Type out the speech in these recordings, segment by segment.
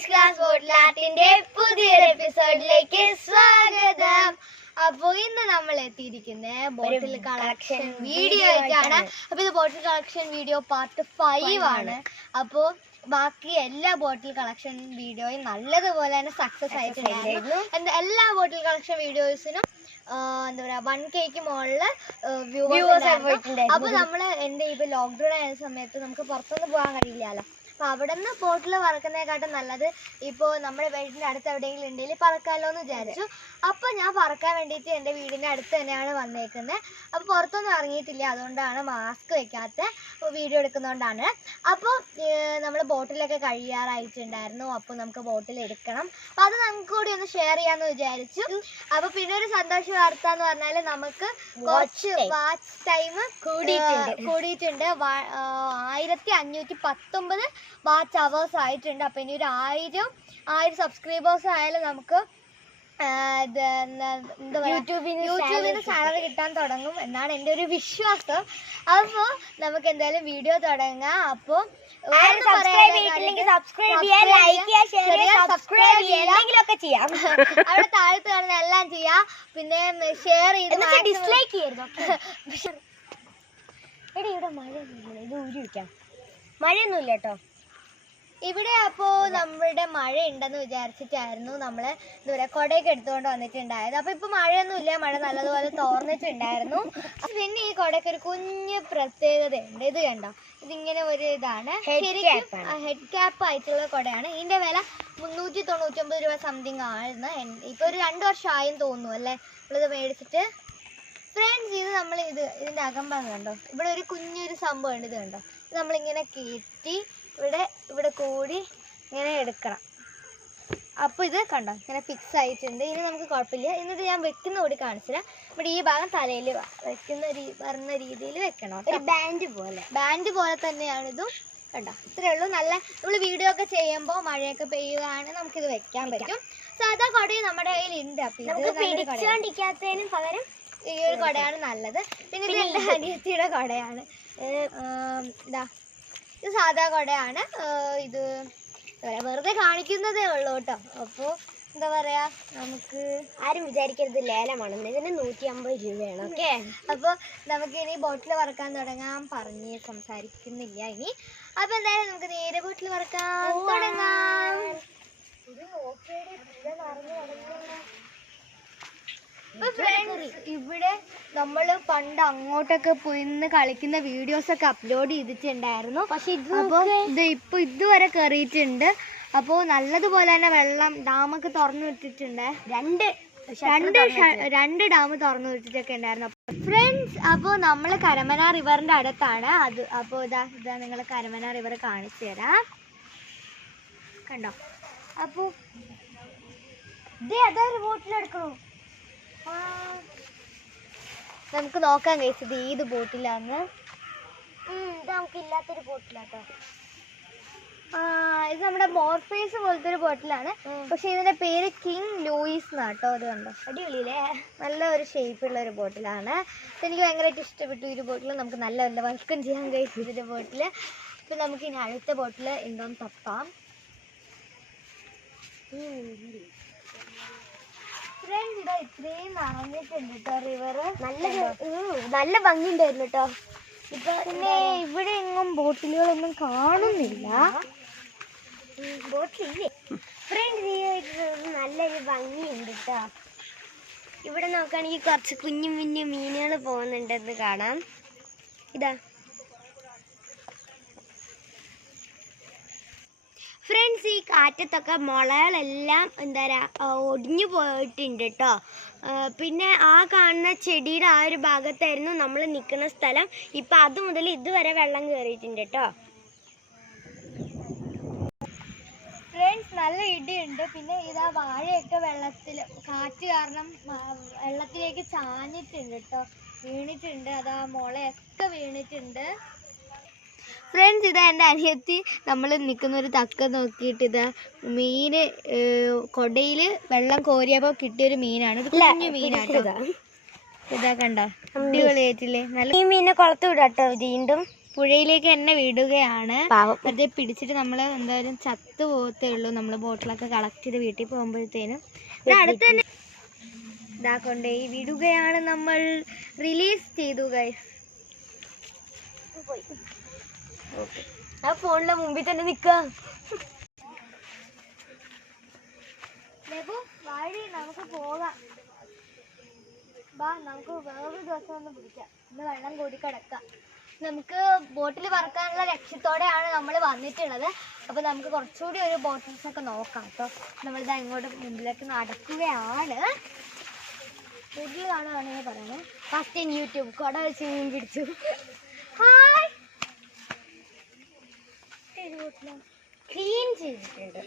Boys class ബോട്ടിലാട്ടിന്റെ പുതിയൊരു എപ്പിസോഡിലേക്ക് സ്വാഗതം. അപ്പൊ ഇന്ന് നമ്മൾ എത്തിയിരിക്കുന്നത് ബോട്ടിൽ കളക്ഷൻ വീഡിയോ ആണ് അപ്പൊ ഇത് bottle collection video part five ആണ്. അപ്പോ ബാക്കി എല്ലാ ബോട്ടിൽ കളക്ഷൻ വീഡിയോയും നല്ലതുപോലെ തന്നെ സക്സസ് ആയിട്ടുണ്ടായിരുന്നു. എല്ലാ ബോട്ടിൽ കളക്ഷൻ വീഡിയോസിനും എന്താ പറയാ വൺ കെക്ക് മുകളിൽ വ്യൂസ് വ്യൂവേഴ്സ്. അപ്പൊ നമ്മൾ എന്റെ ഇപ്പൊ ലോക്ക്ഡൌൺ ആയ സമയത്ത് നമുക്ക് പുറത്തൊന്നും പോകാൻ കഴിയില്ലല്ലോ. അപ്പൊ അവിടെ നിന്ന് ബോട്ടിൽ പറക്കുന്നതിനെക്കാട്ടും നല്ലത്. ഇപ്പോ നമ്മുടെ വീടിന്റെ അടുത്ത് എവിടെയെങ്കിലും ഉണ്ടെങ്കിൽ പറക്കാലോ എന്ന് വിചാരിച്ചു. അപ്പൊ ഞാൻ പറക്കാൻ വേണ്ടിയിട്ട് എന്റെ വീടിന്റെ അടുത്ത് തന്നെയാണ് വന്നേക്കുന്നത് അപ്പൊ പുറത്തൊന്നും ഇറങ്ങിയിട്ടില്ല. അതുകൊണ്ടാണ് മാസ്ക് വെക്കാത്ത വീഡിയോ എടുക്കുന്നതുകൊണ്ടാണ് അപ്പോൾ നമ്മൾ ബോട്ടിലൊക്കെ കഴിയാറായിട്ടുണ്ടായിരുന്നു. അപ്പോൾ നമുക്ക് ബോട്ടിൽ എടുക്കണം. അപ്പോൾ അത് നമുക്ക് കൂടി ഒന്ന് ഷെയർ ചെയ്യാന്ന് വിചാരിച്ചു. അപ്പോൾ പിന്നെ ഒരു സന്തോഷ വാർത്ത എന്ന് പറഞ്ഞാൽ നമുക്ക് കുറച്ച്. വാച്ച് ടൈം കൂടിയിട്ടുണ്ട്. കൂടിയിട്ടുണ്ട്. ആയിരത്തി അഞ്ഞൂറ്റി പത്തൊമ്പത് വാച്ച് അവേഴ്സ് ആയിട്ടുണ്ട്. അപ്പോൾ ഇനി ഒരു ആയിരം ആയിരം സബ്സ്ക്രൈബേഴ്സ് ആയാലും നമുക്ക് യൂട്യൂബിന് യൂട്യൂബിന് സാലറി കിട്ടാൻ തുടങ്ങും എന്നാണ് എന്റെ ഒരു വിശ്വാസം. അപ്പോൾ നമുക്ക് എന്തായാലും വീഡിയോ തുടങ്ങാം. അപ്പോൾ അവിടെ താഴത്ത് കാണുന്ന എല്ലാം ചെയ്യാം. പിന്നെ ഷെയർ ചെയ്ത് മഴയൊന്നും ഇല്ല ഡിസ്ലൈക്ക് ചെയ്യരുത് എടി ഇവിടെ മഴയൊന്നുമില്ല. ഇത് ഊരി വെക്കാം മഴയൊന്നുമില്ല കേട്ടോ. ഇവിടെ അപ്പോൾ നമ്മുടെ മഴ ഉണ്ടെന്ന് വിചാരിച്ചിട്ടായിരുന്നു നമ്മൾ എന്താ പറയുക കുടയൊക്കെ എടുത്തുകൊണ്ട് വന്നിട്ടുണ്ടായത്. അപ്പോൾ ഇപ്പോൾ മഴയൊന്നുമില്ല. മഴ നല്ലതുപോലെ തോർന്നിട്ടുണ്ടായിരുന്നു. പിന്നെ ഈ കുടയ്ക്ക് ഒരു കുഞ്ഞ് പ്രത്യേകതയുണ്ട്. ഇത് കണ്ടോ? ഇതിങ്ങനെ ഒരു ഇതാണ്. ശരിക്കും ഹെഡ് ക്യാപ്പ് ആയിട്ടുള്ള കുടയാണ്. ഇതിന്റെ വില മുന്നൂറ്റി തൊണ്ണൂറ്റൊമ്പത് രൂപ സംതിങ് ആണ് എൻ- ഇപ്പൊ ഒരു രണ്ട് ആയെന്ന് തോന്നുന്നു അല്ലേ? നമ്മളിത് മേടിച്ചിട്ട്. ഫ്രണ്ട്സ് ഇത് നമ്മൾ ഇത് ഇതിന്റെ അകമ്പാണ് കണ്ടോ? ഇവിടെ ഒരു കുഞ്ഞൊരു സംഭവം ഉണ്ട് ഇത് കണ്ടോ? ഇത് നമ്മളിങ്ങനെ കയറ്റി ഇവിടെ ഇവിടെ കൂടി ഇങ്ങനെ എടുക്കണം. അപ്പോൾ ഇത് കണ്ടോ? ഇങ്ങനെ ഫിക്സ് ആയിട്ടുണ്ട്. ഇനി നമുക്ക് കുഴപ്പമില്ല. എന്നിട്ട് ഞാൻ വെക്കുന്ന കൂടി കാണിച്ചില്ല ഇവിടെ ഈ ഭാഗം തലയിൽ വെക്കുന്ന പറഞ്ഞ രീതിയിൽ വെക്കണം ഒരു ബാൻഡ് പോലെ. ബാൻഡ് പോലെ തന്നെയാണ് ഇതും. കണ്ടോ? ഇത്രയേ ഉള്ളൂ. നല്ല നമ്മൾ വീഡിയോ ഒക്കെ ചെയ്യുമ്പോൾ മഴയൊക്കെ പെയ്യുകയാണെങ്കിൽ നമുക്കിത് വെക്കാൻ പറ്റും. സാധാ കുടയും നമ്മുടെ കയ്യിൽ ഉണ്ട് അപ്പം കുടയാണ്. പകരം ഈ ഒരു കുടയാണ് നല്ലത്. പിന്നെ ഇത് എന്റെ അനിയത്തിയുടെ കുടയാണ്. ഇതാ. ഇത് സാധാ കുടയാണ്. ഇത് വെറുതെ കാണിക്കുന്നതേ ഉള്ളൂ കേട്ടോ. അപ്പോൾ എന്താ പറയാ നമുക്ക് ആരും വിചാരിക്കരുത് ലേലമാണെന്ന് ഇതിന് നൂറ്റി അമ്പത് രൂപയാണ് ഓക്കെ? അപ്പോൾ നമുക്ക് ഇനി ബോട്ടിൽ വറക്കാൻ തുടങ്ങാൻ പറഞ്ഞ് സംസാരിക്കുന്നില്ല ഇനി. അപ്പോൾ എന്തായാലും നമുക്ക് നേരെ ബോട്ടിൽ വറക്കാൻ തുടങ്ങാം. friends, ഇവിടെ നമ്മൾ പണ്ട് അങ്ങോട്ടൊക്കെ പോയി നിന്ന് കളിക്കുന്ന വീഡിയോസ് ഒക്കെ അപ്ലോഡ് ചെയ്തിട്ടുണ്ടായിരുന്നു. പക്ഷെ ഇത് അപ്പോൾ ഇത് ഇപ്പൊ ഇതുവരെ കയറിയിട്ടുണ്ട് അപ്പോൾ നല്ലതുപോലെ തന്നെ വെള്ളം ഡാമൊക്കെ തുറന്നു വിട്ടിട്ടുണ്ട്. രണ്ട് രണ്ട് രണ്ട് ഡാം തുറന്നു വിട്ടിട്ടൊക്കെ ഉണ്ടായിരുന്നു. ഫ്രണ്ട്സ് അപ്പോൾ നമ്മൾ കരമന റിവറിന്റെ അടുത്താണ്. അത് അപ്പോൾ ഇതാ ഇതാ നിങ്ങൾ കരമന റിവർ കാണിച്ചു തരാം. കണ്ടോ? അപ്പോൾ ഇതേ അതാ ഒരു ബോട്ടിലെടുക്കണു നമുക്ക് നോക്കാൻ കഴിച്ചത് ഏത് ബോട്ടിലാന്ന്. ഇത് നമുക്ക് ഇല്ലാത്തൊരു ബോട്ടിലാട്ടോ ഇത് നമ്മുടെ മോർഫേസ് പോലത്തെ ഒരു ബോട്ടിലാണ് പക്ഷെ ഇതിന്റെ പേര് കിങ് ലൂയിസ് എന്നാട്ടോ അത് കണ്ടോ? അടിപൊളിയില്ലേ? നല്ല ഒരു ഷേപ്പുള്ള ഒരു ബോട്ടിലാണ്. എനിക്ക് ഭയങ്കരമായിട്ട് ഇഷ്ടപ്പെട്ടു ഈ ബോട്ടിൽ നമുക്ക് നല്ല നല്ല വൽക്കം ചെയ്യാൻ കഴിച്ചു ഇതിന്റെ ബോട്ടിൽ അപ്പം നമുക്ക് ഇനി അടുത്ത ബോട്ടിൽ എന്തോന്ന് തപ്പാം. ഫ്രണ്ട്സ് ഇതാ ഇത്രയും നിറഞ്ഞിട്ടുണ്ട് കേട്ടോ റിവർ നല്ല നല്ല ഭംഗിയുണ്ടായിരുന്നു കേട്ടോ ഇപ്പൊ പിന്നെ ഇവിടെ എങ്ങും ബോട്ടിലുകളൊന്നും കാണുന്നില്ല. ബോട്ടിലില്ലേ? ഫ്രണ്ട് നല്ലൊരു ഭംഗിയുണ്ട് കേട്ടോ ഇവിടെ നോക്കുകയാണെങ്കിൽ കുറച്ച് കുഞ്ഞു കുഞ്ഞു മീനുകൾ പോകുന്നുണ്ടെന്ന് കാണാം. ഇതാ. ഫ്രണ്ട്സ് ഈ കാറ്റത്തൊക്കെ മുളകളെല്ലാം എന്താ പറയുക ഒടിഞ്ഞു പോയിട്ടുണ്ട് കേട്ടോ പിന്നെ ആ കാണുന്ന ചെടിയുടെ ആ ഒരു ഭാഗത്തായിരുന്നു നമ്മൾ നിൽക്കുന്ന സ്ഥലം. ഇപ്പം അത് മുതൽ ഇതുവരെ വെള്ളം കയറിയിട്ടുണ്ട് കേട്ടോ ഫ്രണ്ട്സ് നല്ല ഇടിയുണ്ട്. പിന്നെ ഇതാ വാഴയൊക്കെ വെള്ളത്തിൽ കാറ്റ് കാരണം വെള്ളത്തിലേക്ക് ചാഞ്ഞിട്ടുണ്ട് കേട്ടോ വീണിട്ടുണ്ട്. അതാ മുളയൊക്കെ വീണിട്ടുണ്ട്. ഫ്രണ്ട്സ് ഇതാ എന്റെ അനിയത്തി. നമ്മൾ നിൽക്കുന്ന ഒരു തക്ക നോക്കിയിട്ട് ഇതാ മീൻ കൊടയിൽ വെള്ളം കോരിയപ്പോൾ കിട്ടിയൊരു മീനാണ്. ഒരു കുഞ്ഞു മീനാണ് ഇതാ. കണ്ടോ? അടിപൊളിയായിട്ടില്ലേ? നല്ല ഈ മീനെ കുളത്ത് വിടാട്ടോ വീണ്ടും. പുഴയിലേക്ക് തന്നെ വിടുകയാണ്. വെറുതെ പിടിച്ചിട്ട് നമ്മൾ എന്തായാലും ചത്തു പോകത്തേ ഉള്ളൂ. നമ്മൾ ബോട്ടിലൊക്കെ കളക്ട് ചെയ്ത് വീട്ടിൽ പോകുമ്പോഴത്തേനും. അടുത്ത് തന്നെ ഇതാ കൊണ്ടേ വിടുകയാണ് നമ്മൾ. റിലീസ് ചെയ്തു ഗൈസ് ആ ഫോണിന്റെ മുമ്പിൽ തന്നെ നിക്കാം വാഴി നമുക്ക് പോകാം. ബാ നമുക്ക് വേറൊരു ദിവസം ഒന്ന് പിടിക്കാം. ഇന്ന് വെള്ളം കൂടി കിടക്കാം. നമുക്ക് ബോട്ടിൽ പറക്കാനുള്ള ലക്ഷ്യത്തോടെയാണ് നമ്മൾ വന്നിട്ടുള്ളത്. അപ്പോൾ നമുക്ക് കുറച്ചുകൂടി ഒരു ബോട്ടിൽസ് ഒക്കെ നോക്കാം കേട്ടോ. നമ്മളിതാ ഇങ്ങോട്ട് മുമ്പിലേക്ക് നടക്കുകയാണ്. കൂടുതൽ കാണുകയാണെങ്കിൽ പറയണേ ഫസ്റ്റ് ഇൻ യൂട്യൂബ് കുട വെച്ച് മീൻ പിടിച്ചു. ഹായ്. ക്ലീൻ ചെയ്തിട്ടുണ്ട്.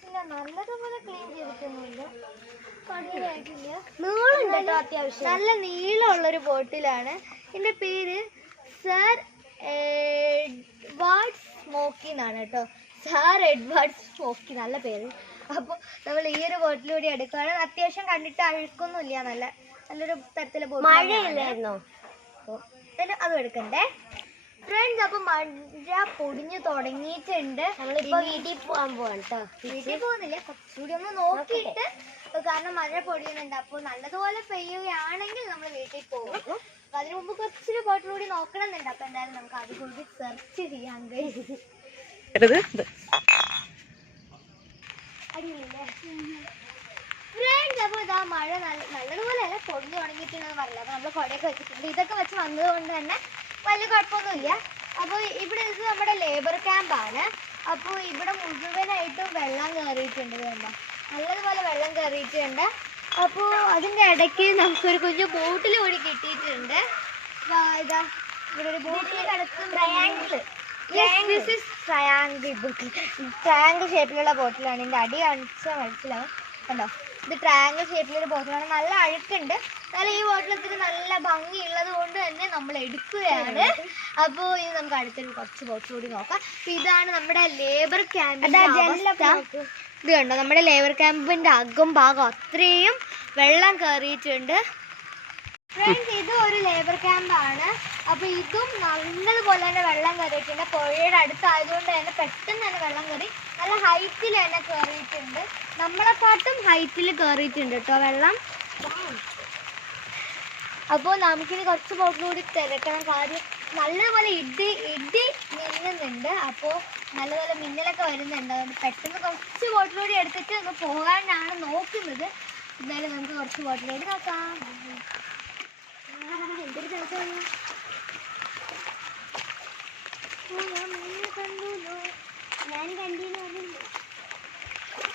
പിന്നെ നല്ലതുപോലെ ക്ലീൻ ചെയ്തിട്ടൊന്നുമില്ല. കടിയായിട്ടില്ല നീളുണ്ട് കേട്ടോ അത്യാവശ്യം. നല്ല നീളമുള്ളൊരു ബോട്ടിലാണ്. ഇതിന്റെ പേര് സർ എഡ്വാർഡ് സ്മോക്കി എന്നാണ് കേട്ടോ. സർ എഡ്വാർഡ് സ്മോക്കി നല്ല പേര്. അപ്പോൾ നമ്മൾ ഈ ഒരു ബോട്ടിലൂടെ എടുക്കുകയാണ്. അത്യാവശ്യം കണ്ടിട്ട് അഴുക്കൊന്നുമില്ല. നല്ല നല്ലൊരു തരത്തിലെ ബോട്ടിൽ മഴയില്ലായിരുന്നോ? അതും എടുക്കണ്ടേ? ഫ്രണ്ട്സ് അപ്പൊ മഴ പൊടിഞ്ഞു തുടങ്ങിയിട്ടുണ്ട്. നമ്മളിപ്പോ വീട്ടിൽ പോകാൻ പോവാണ് കേട്ടോ വീട്ടിൽ പോകുന്നില്ല. കുറച്ചുകൂടി ഒന്ന് നോക്കിയിട്ട് കാരണം മഴ പൊടിയുന്നുണ്ട്. അപ്പോൾ നല്ലതുപോലെ പെയ്യുകയാണെങ്കിൽ നമ്മൾ വീട്ടിൽ പോകും. അപ്പൊ അതിനു മുമ്പ് കുറച്ചൊരു ബോട്ടിൽ കൂടി നോക്കണമെന്നുണ്ട്. അപ്പൊ എന്തായാലും നമുക്ക് അത് കൂടി സെർച്ച് ചെയ്യാൻ കഴിയും അടിയില്ലേ ഫ്രണ്ട്സ് അപ്പോൾ ഇതാ മഴ നല്ല നല്ലതുപോലെ അല്ല പൊടിഞ്ഞു തുടങ്ങിയിട്ടുണ്ടെന്ന് പറഞ്ഞില്ല? അപ്പോൾ നമ്മൾ കുടയൊക്കെ വെച്ചിട്ടുണ്ട്. ഇതൊക്കെ വെച്ച് വന്നത് കൊണ്ട് തന്നെ വലിയ കുഴപ്പമൊന്നുമില്ല. അപ്പോൾ ഇവിടെ ഇത് നമ്മുടെ ലേബർ ക്യാമ്പാണ് അപ്പോൾ ഇവിടെ മുഴുവനായിട്ടും വെള്ളം കയറിയിട്ടുണ്ട് വേണ്ട നല്ലതുപോലെ വെള്ളം കയറിയിട്ടുണ്ട് അപ്പോൾ അതിന്റെ ഇടയ്ക്ക് നമുക്കൊരു കുഞ്ഞു ബോട്ടിൽ കൂടി കിട്ടിയിട്ടുണ്ട്. ഇതാ. ഇവിടെ ഒരു ബോട്ടിൽ കിടക്കും ട്രയാങ്കിൾ ട്രയാങ്കിൾ ട്രയാങ്കിൾ ഷേപ്പിലുള്ള ബോട്ടിലാണ്. ഇതിന്റെ അടി കാണിച്ചാൽ മനസ്സിലാവും. കണ്ടോ? ഇത് ട്രയാങ്കിൾ ഷേപ്പിലൊരു ബോട്ടിലാണ്. നല്ല അഴുക്കുണ്ട്. എന്നാലും ഈ ബോട്ടിലത്തിന് നല്ല ഭംഗിയുള്ളത് കൊണ്ട് തന്നെ നമ്മൾ എടുക്കുകയാണ്. അപ്പോൾ ഇനി നമുക്ക് അടുത്തൊരു കുറച്ച് ബോട്ടിൽ കൂടി നോക്കാം. അപ്പോൾ ഇതാണ് നമ്മുടെ ലേബർ ക്യാമ്പിന്റെ അവസ്ഥ. ഇത് കണ്ടോ നമ്മുടെ ലേബർ ക്യാമ്പിന്റെ അകം ഭാഗം അത്രയും വെള്ളം കയറിയിട്ടുണ്ട്. ഫ്രണ്ട്സ് ഇതും ഒരു ലേബർ ക്യാമ്പാണ് അപ്പൊ ഇതും നല്ലതുപോലെ തന്നെ വെള്ളം കയറിയിട്ടുണ്ട്. പുഴയുടെ അടുത്തായതുകൊണ്ട് തന്നെ പെട്ടെന്ന് തന്നെ വെള്ളം കയറി നല്ല ഹൈറ്റിൽ തന്നെ കയറിയിട്ടുണ്ട്. നമ്മളെക്കാട്ടും ഹൈറ്റിൽ കയറിയിട്ടുണ്ട് കേട്ടോ വെള്ളം. അപ്പോൾ നമുക്കിനി കുറച്ച് ബോട്ടിൽ കൂടി തിരക്കണം. കാര്യം നല്ലതുപോലെ ഇടി ഇടി മിന്നുന്നുണ്ട്. അപ്പോൾ നല്ലപോലെ മിന്നലൊക്കെ വരുന്നുണ്ട്. അതുകൊണ്ട് പെട്ടെന്ന് കുറച്ച് ബോട്ടിലൂടെ എടുത്തിട്ട് ഒന്ന് പോകാനാണ് നോക്കുന്നത്. എന്തായാലും നമുക്ക് കുറച്ച് ബോട്ടിലൂടെ നോക്കാം ആ, എന്തൊരു രസമാണ്. ഓ, ഞാൻ മീനിനെ കണ്ടുല്ലോ. ഞാൻ കണ്ടീനു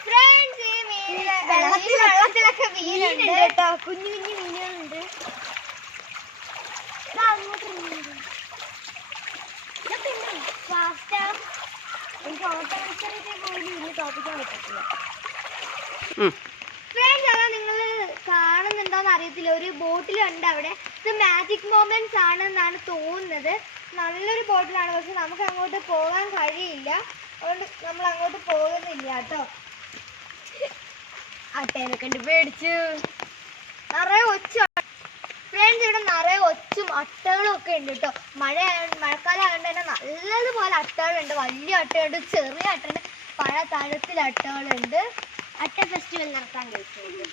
ഫ്രണ്ട്സ് ഈ മീനിൽ ഈ വെള്ളത്തിലൊക്കെ മീനുണ്ട് കേട്ടോ കുഞ്ഞു കുഞ്ഞു മീനുകളുണ്ട് ദാ അങ്ങോട്ട് മീനുണ്ട് ഇതൊക്കെ ഉണ്ട് ഫാസ്റ്റാ എനിക്ക് ഓട്ടോ മത്സരത്തിൽ പോലും ഇന്ന് തോപ്പിക്കാൻ പറ്റത്തില്ല ഫ്രണ്ട്സ് അതാ നിങ്ങൾ കാണുന്നുണ്ടോന്ന് അറിയത്തില്ല. ഒരു ബോട്ടിലുണ്ട് അവിടെ. ഇത് മാജിക് മൊമെന്റ്സ് ആണ് എന്നാണ് തോന്നുന്നത്. നല്ലൊരു ബോട്ടിലാണ്. പക്ഷെ നമുക്ക് അങ്ങോട്ട് പോകാൻ കഴിയില്ല. അതുകൊണ്ട് നമ്മൾ അങ്ങോട്ട് പോകുന്നില്ല കേട്ടോ. അട്ടേനെ കണ്ട് പേടിച്ചു. നിറയെ ഒച്ച ഫ്രണ്ട്സ് ഇവിടെ നിറയെ ഒച്ചും അട്ടകളും ഒക്കെ ഉണ്ട് കേട്ടോ മഴ മഴക്കാലം ആയതുകൊണ്ട് തന്നെ നല്ലതുപോലെ അട്ടകളുണ്ട്. വലിയ അട്ടയുണ്ട് ചെറിയ അട്ടയുണ്ട് പല തരത്തിൽ അട്ടകളുണ്ട്. അട്ട ഫെസ്റ്റിവൽ നടത്താൻ കഴിച്ചിട്ടുണ്ട്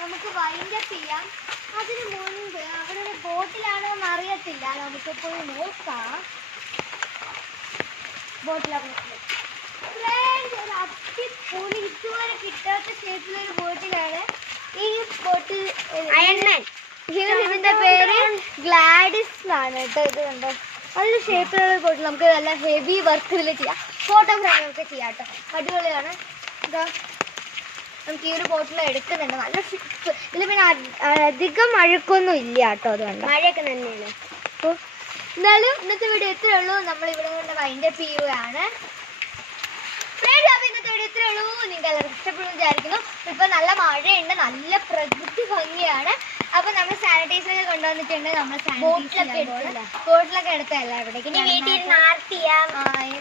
നമുക്ക് വൈൻഡ് അപ്പ് ചെയ്യാം. അതിന് മുൻപ് അവിടെ ഒരു ബോട്ടിലാണോ എന്ന് അറിയത്തില്ല. നമുക്ക് പോയി നോക്കാം. ബോട്ടിലാണ് ഇതുവരെ കിട്ടാത്ത ഷേപ്പിലൊരു ബോട്ടിലാണ് ഈ ബോട്ടിൽ ഇതിന്റെ പേര് ഗ്ലാഡിസ് എന്നാണ് കേട്ടോ ഇത് കണ്ടോ? നല്ല ഷേപ്പിലുള്ള ബോട്ടിൽ നമുക്ക് നല്ല ഹെവി വർക്ക് ഇതിൽ ചെയ്യാം. ഫോട്ടോഗ്രാഫി ഒക്കെ ചെയ്യാം കേട്ടോ. അടിപൊളിയാണ്. നമുക്ക് ഈ ഒരു ബോട്ടിൽ എടുക്കുന്നുണ്ട്. നല്ല ഇതിൽ പിന്നെ അധികം മഴക്കൊന്നും ഇല്ല കേട്ടോ അത് കണ്ടോ? മഴയൊക്കെ തന്നെയാണ് അപ്പോൾ എന്തായാലും ഇന്നത്തെ വീഡിയോ ഇത്രയേ ഉള്ളൂ. നമ്മൾ ഇവിടെ കൊണ്ട് വൈൻഡപ്പ് ചെയ്യുകയാണ് Friends, അപ്പോൾ ഇന്നത്തെ വീഡിയോ ഇത്രയേ ഉള്ളൂ നിങ്ങൾക്ക് ഇഷ്ടപ്പെടും വിചാരിക്കുന്നു. ഇപ്പൊ നല്ല മഴയുണ്ട്. നല്ല പ്രകൃതി ഭംഗിയാണ്. അപ്പൊ നമ്മൾ സാനിറ്റൈസർ ഒക്കെ കൊണ്ടുവന്നിട്ടുണ്ട്. നമ്മൾ ബോട്ടിലൊക്കെ എടുത്തില്ല. ഇനി വീട്ടിൽ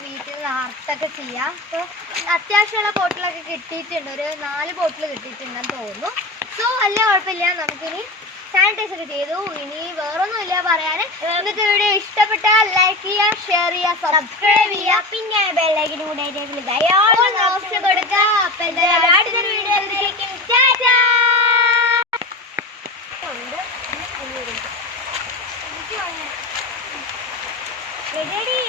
വീട്ടിൽ ആർട്ടൊക്കെ ചെയ്യാം. അപ്പോൾ അത്യാവശ്യമുള്ള ബോട്ടിലൊക്കെ കിട്ടിയിട്ടുണ്ട്. ഒരു നാല് ബോട്ടിൽ കിട്ടിയിട്ടുണ്ടെന്ന് തോന്നുന്നു. സോ വലിയ കുഴപ്പമില്ല. നമുക്കിനി സാനിറ്റൈസ് ഒക്കെ ചെയ്തു. ഇനി വേറൊന്നും ഇല്ല പറയാൻ ഇന്നത്തെ വീഡിയോ ഇഷ്ടപ്പെട്ടാൽ ലൈക്ക് ചെയ്യുക ഷെയർ ചെയ്യുക സബ്സ്ക്രൈബ് ചെയ്യുക. പിന്നെ ബെല്ലൈക്കിനും കൂടെ കൊടുക്കുക അപ്പൊ അടുത്തൊരു വീഡിയോ റെഡി